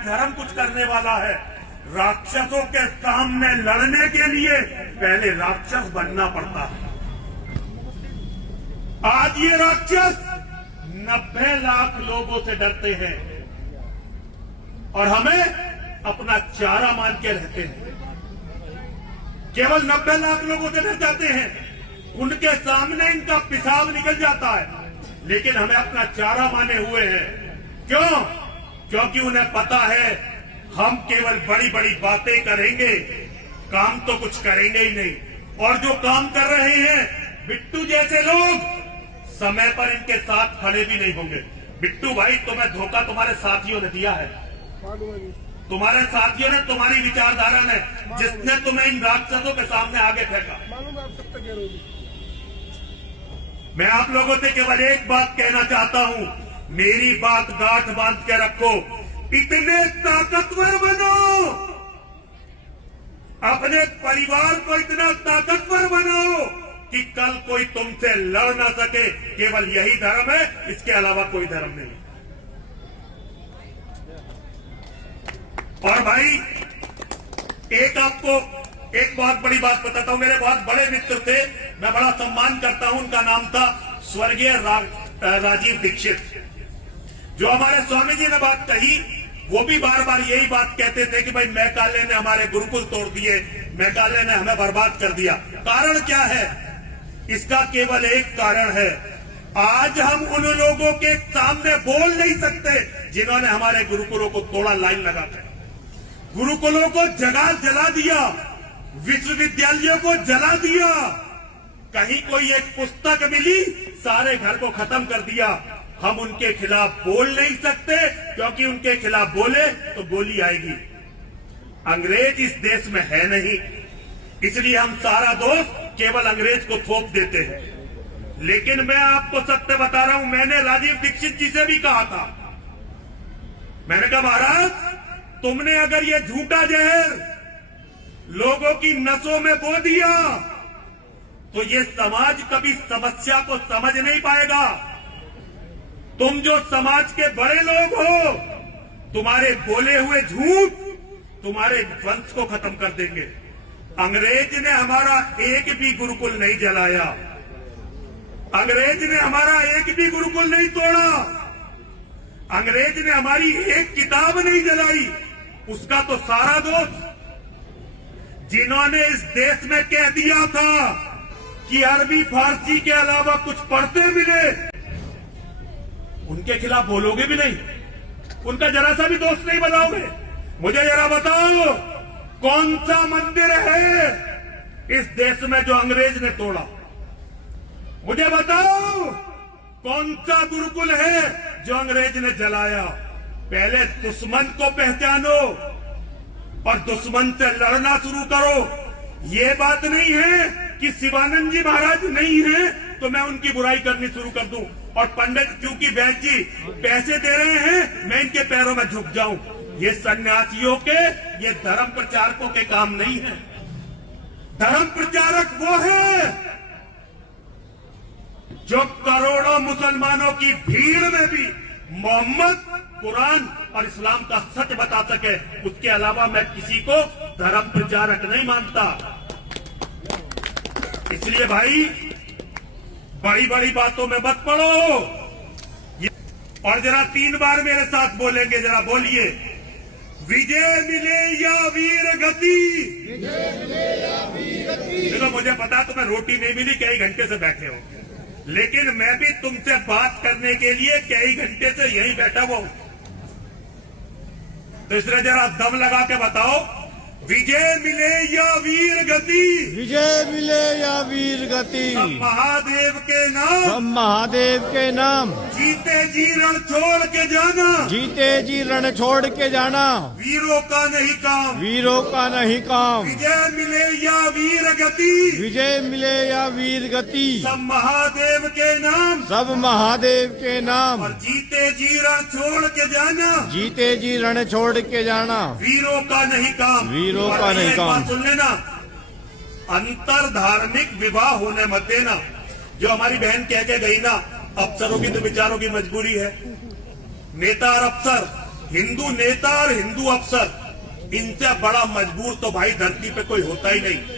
धर्म कुछ करने वाला है। राक्षसों के सामने लड़ने के लिए पहले राक्षस बनना पड़ता है। आज ये राक्षस 90 लाख लोगों से डरते हैं और हमें अपना चारा मान के रहते हैं। केवल 90 लाख लोगों से डर जाते हैं, उनके सामने इनका पेशाब निकल जाता है, लेकिन हमें अपना चारा माने हुए हैं। क्यों? क्योंकि उन्हें पता है हम केवल बड़ी बड़ी बातें करेंगे, काम तो कुछ करेंगे ही नहीं। और जो काम कर रहे हैं, बिट्टू जैसे लोग समय पर इनके साथ खड़े भी नहीं होंगे। बिट्टू भाई, तुम्हें धोखा तुम्हारे साथियों ने दिया है, तुम्हारे साथियों ने, तुम्हारी विचारधारा ने, जिसने तुम्हें इन राक्षसों के सामने आगे फेंका। मैं आप लोगों से केवल एक बात कहना चाहता हूं, मेरी बात गांठ बांध के रखो। इतने ताकतवर बनो, अपने परिवार को इतना ताकतवर बनाओ कि कल कोई तुमसे लड़ ना सके। केवल यही धर्म है, इसके अलावा कोई धर्म नहीं। और भाई, आपको एक बहुत बड़ी बात बताता हूं। मेरे बहुत बड़े मित्र थे, मैं बड़ा सम्मान करता हूं, उनका नाम था स्वर्गीय राजीव दीक्षित। जो हमारे स्वामी जी ने बात कही, वो भी बार बार यही बात कहते थे कि भाई मैकाले ने हमारे गुरुकुल तोड़ दिए, मैकाले ने हमें बर्बाद कर दिया। कारण क्या है? इसका केवल एक कारण है, आज हम उन लोगों के सामने बोल नहीं सकते जिन्होंने हमारे गुरुकुलों को तोड़ा, लाइन लगाकर गुरुकुलों को जला दिया, विश्वविद्यालयों को जला दिया। कहीं कोई एक पुस्तक मिली, सारे घर को खत्म कर दिया। हम उनके खिलाफ बोल नहीं सकते, क्योंकि उनके खिलाफ बोले तो गोली आएगी। अंग्रेज इस देश में है नहीं, इसलिए हम सारा दोष केवल अंग्रेज को थोप देते हैं। लेकिन मैं आपको सत्य बता रहा हूं, मैंने राजीव दीक्षित जी से भी कहा था, मैंने कहा महाराज, तुमने अगर ये झूठा जहर लोगों की नसों में बो दिया तो ये समाज कभी समस्या को समझ नहीं पाएगा। तुम जो समाज के बड़े लोग हो, तुम्हारे बोले हुए झूठ तुम्हारे वंश को खत्म कर देंगे। अंग्रेज ने हमारा एक भी गुरुकुल नहीं जलाया, अंग्रेज ने हमारा एक भी गुरुकुल नहीं तोड़ा, अंग्रेज ने हमारी एक किताब नहीं जलाई। उसका तो सारा दोष जिन्होंने इस देश में कह दिया था कि अरबी फारसी के अलावा कुछ पढ़ते मिले, उनके खिलाफ बोलोगे भी नहीं, उनका जरा सा भी दोस्त नहीं बनाओगे। मुझे जरा बताओ, कौन सा मंदिर है इस देश में जो अंग्रेज ने तोड़ा? मुझे बताओ, कौन सा गुरुकुल है जो अंग्रेज ने जलाया? पहले दुश्मन को पहचानो और दुश्मन से लड़ना शुरू करो। ये बात नहीं है कि शिवानंद जी महाराज नहीं है तो मैं उनकी बुराई करनी शुरू कर दूं, और पंडित क्योंकि वैद्य जी पैसे दे रहे हैं मैं इनके पैरों में झुक जाऊं। ये सन्यासियों के, ये धर्म प्रचारकों के काम नहीं है। धर्म प्रचारक वो है जो करोड़ों मुसलमानों की भीड़ में भी मोहम्मद, कुरान और इस्लाम का सच बता सके। उसके अलावा मैं किसी को धर्म प्रचारक नहीं मानता। इसलिए भाई, बड़ी बड़ी बातों में मत पड़ो। और जरा 3 बार मेरे साथ बोलेंगे, जरा बोलिए, विजय मिले या वीर गति। देखो, मुझे पता तुम्हें रोटी नहीं मिली, कई घंटे से बैठे हो, लेकिन मैं भी तुमसे बात करने के लिए कई घंटे से यहीं बैठा हुआ हूं। तो इसलिए जरा दम लगा के बताओ, विजय मिले या वीर गति। विजय मिले या वीर गति। सब महादेव के नाम, सब महादेव के नाम। जीते जी रण छोड़ के जाना, जीते जी रण छोड़ के जाना। वीरों का नहीं काम, वीरों का नहीं काम। विजय मिले या वीर गति, विजय मिले या वीर गति। सब महादेव के नाम, सब महादेव के नाम। और जीते जी रण छोड़ के जाना, जीते जी रण छोड़ के जाना। वीरों का नहीं काम, वीरों का नहीं काम। सुन लेना, अंतर धार्मिक विवाह होने मत देना। जो हमारी बहन कह के गई ना, अफसरों की तो विचारों की मजबूरी है। नेता और अफसर हिंदू नेता और हिंदू अफसर, इनसे बड़ा मजबूर तो भाई धरती पे कोई होता ही नहीं।